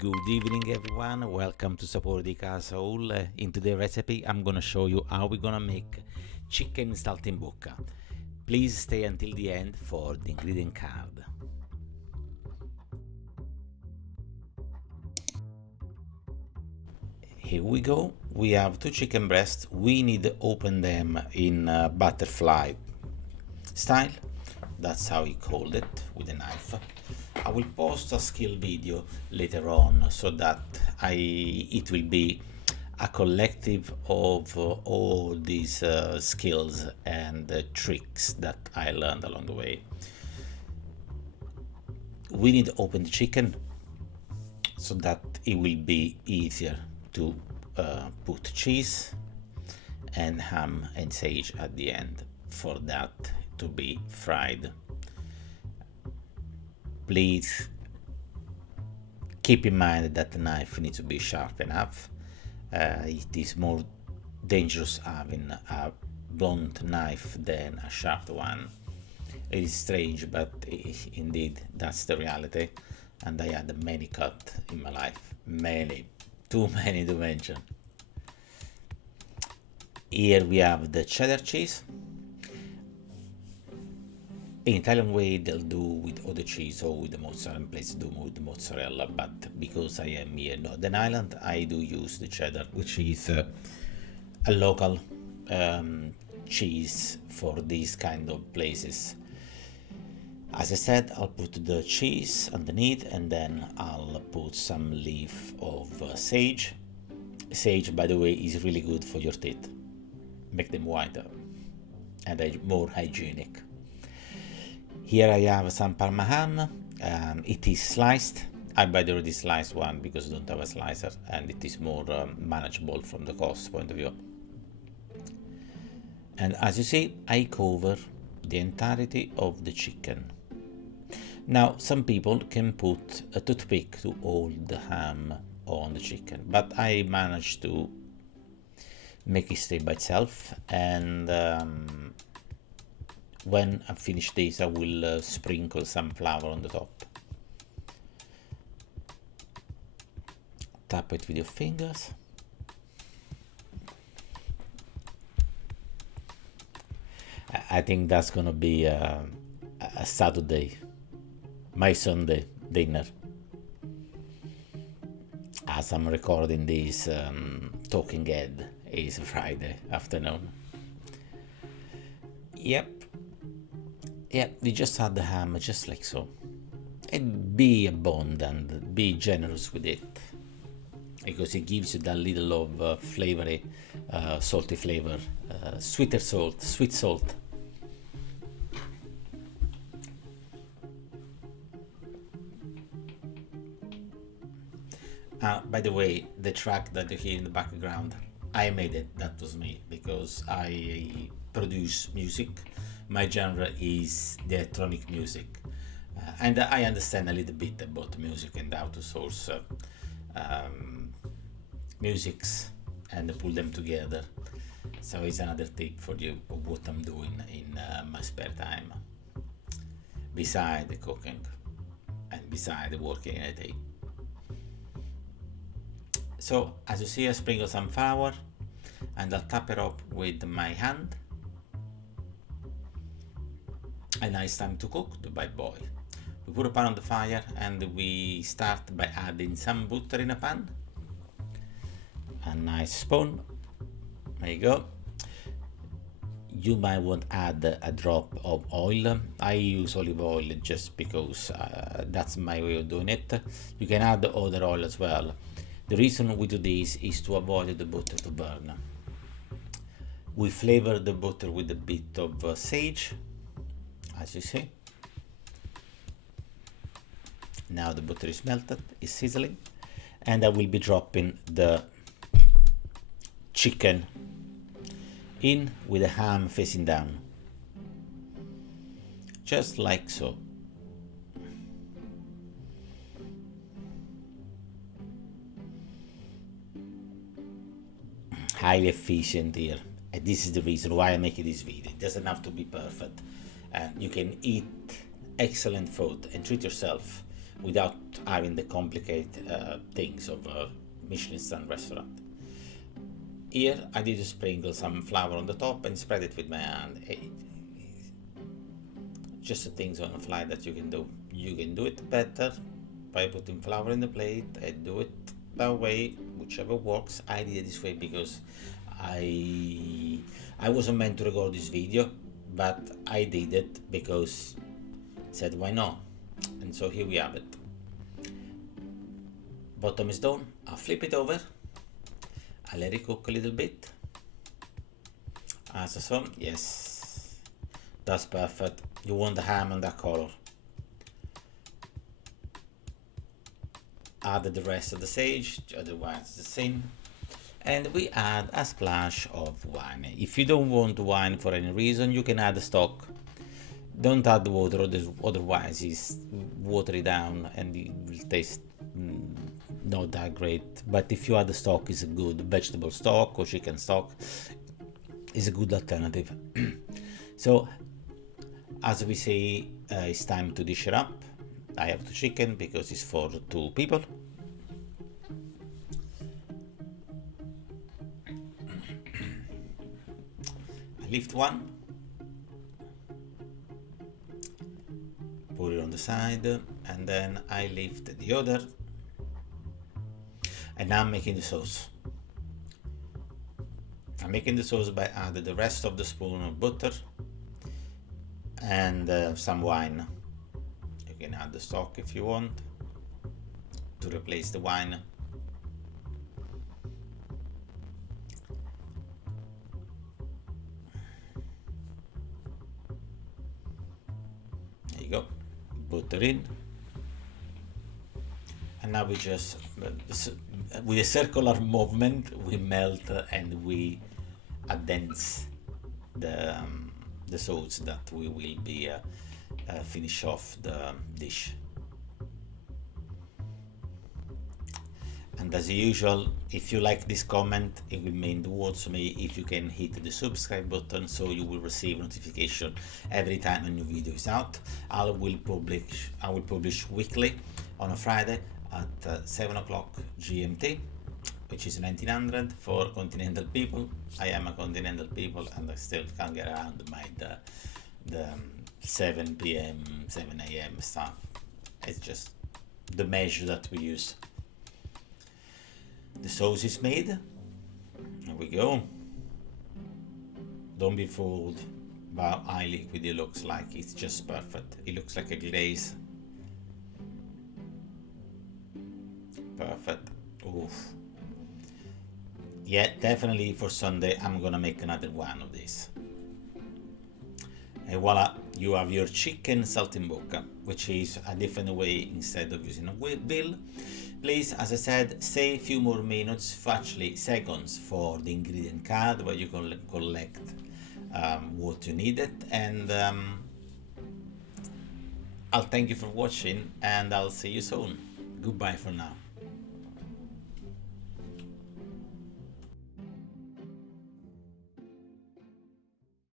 Good evening, everyone. Welcome to Sapore di Casa Saulle. In today's recipe, I'm gonna show you how we're gonna make chicken saltimbocca. Please stay until the end for the ingredient card. Here we go. We have two chicken breasts. We need to open them in butterfly style. That's how he called it, with a knife. I will post a skill video later on so that it will be a collective of all these skills and tricks that I learned along the way. We need to open the chicken so that it will be easier to put cheese and ham and sage at the end for that to be fried. Please keep in mind that the knife needs to be sharp enough. It is more dangerous having a blunt knife than a sharp one. It is strange, but indeed that's the reality. And I had many cuts in my life, too many to mention. Here we have the cheddar cheese. In Italian way, they'll do with other cheese or with the mozzarella. Places do with the mozzarella, but because I am here in Northern Ireland, I do use the cheddar, which is a local cheese for these kind of places. As I said, I'll put the cheese underneath and then I'll put some leaf of sage. Sage, by the way, is really good for your teeth. Make them whiter and more hygienic. Here I have some Parma ham. It is sliced. I buy the already sliced one because I don't have a slicer and it is more manageable from the cost point of view. And as you see, I cover the entirety of the chicken. Now, some people can put a toothpick to hold the ham on the chicken, but I managed to make it stay by itself. And when I finish this, I will sprinkle some flour on the top. Tap it with your fingers. I think that's gonna be a Saturday, my Sunday dinner. As I'm recording this, talking head is Friday afternoon. Yep, we just add the ham just like so. And be abundant, be generous with it. Because it gives you that little of flavory, salty flavor, sweet salt. By the way, the track that you hear in the background, I made it, that was me, because I produce music. My genre is the electronic music, and I understand a little bit about music and how to source musics and pull them together. So it's another tip for you of what I'm doing in my spare time, beside the cooking and beside the working in a day. So as you see, I sprinkle some flour and I'll tap it up with my hand. And now it's time to cook the bad boy. We put a pan on the fire and we start by adding some butter in a pan. A nice spoon. There you go. You might want to add a drop of oil. I use olive oil just because that's my way of doing it. You can add the other oil as well. The reason we do this is to avoid the butter to burn. We flavor the butter with a bit of sage, as you see. Now the butter is melted, is sizzling, and I will be dropping the chicken in with the ham facing down, just like so. Highly efficient here, and this is the reason why I'm making this video. It doesn't have to be perfect, and you can eat excellent food and treat yourself without having the complicated things of a Michelin star restaurant. Here I did sprinkle some flour on the top and spread it with my hand. Just the things on the fly that you can do. You can do it better by putting flour in the plate and do it that way, whichever works. I did it this way because I wasn't meant to record this video, but I did it because I said why not, and so here we have it. Bottom is done. I'll flip it over. I let it cook a little bit. As so, yes, that's perfect. You want the ham and that color. Add the rest of the sage, otherwise it's the same. And we add a splash of wine. If you don't want wine for any reason, you can add the stock. Don't add the water, otherwise it's watery down and it will taste not that great. But if you add the stock, it's a good vegetable stock or chicken stock, is a good alternative. So as we say, it's time to dish it up. I have the chicken because it's for 2 people. I lift one, put it on the side, and then I lift the other, and now I'm making the sauce. I'm making the sauce by adding the rest of the spoon of butter and some wine. You can add the stock if you want to replace the wine. There you go, butter in. And now we just, with a circular movement, we melt and we addense the sauce that we will be finish off the dish. And as usual, if you like this comment, it will mean the world to me if you can hit the subscribe button so you will receive notification every time a new video is out. I will publish weekly on a Friday at 7 o'clock GMT, which is 1900 for continental people. I am a continental people and I still can't get around the 7 p.m., 7 a.m. stuff. It's just the measure that we use. The sauce is made. Here we go. Don't be fooled by how liquid it looks like. It's just perfect. It looks like a glaze. Perfect. Oof. Yeah, definitely for Sunday I'm gonna make another one of this. And voila, you have your chicken saltimbocca, which is a different way instead of using a wheel. Please, as I said, stay a few more minutes, actually seconds, for the ingredient card where you can collect what you needed. And I'll thank you for watching and I'll see you soon. Goodbye for now.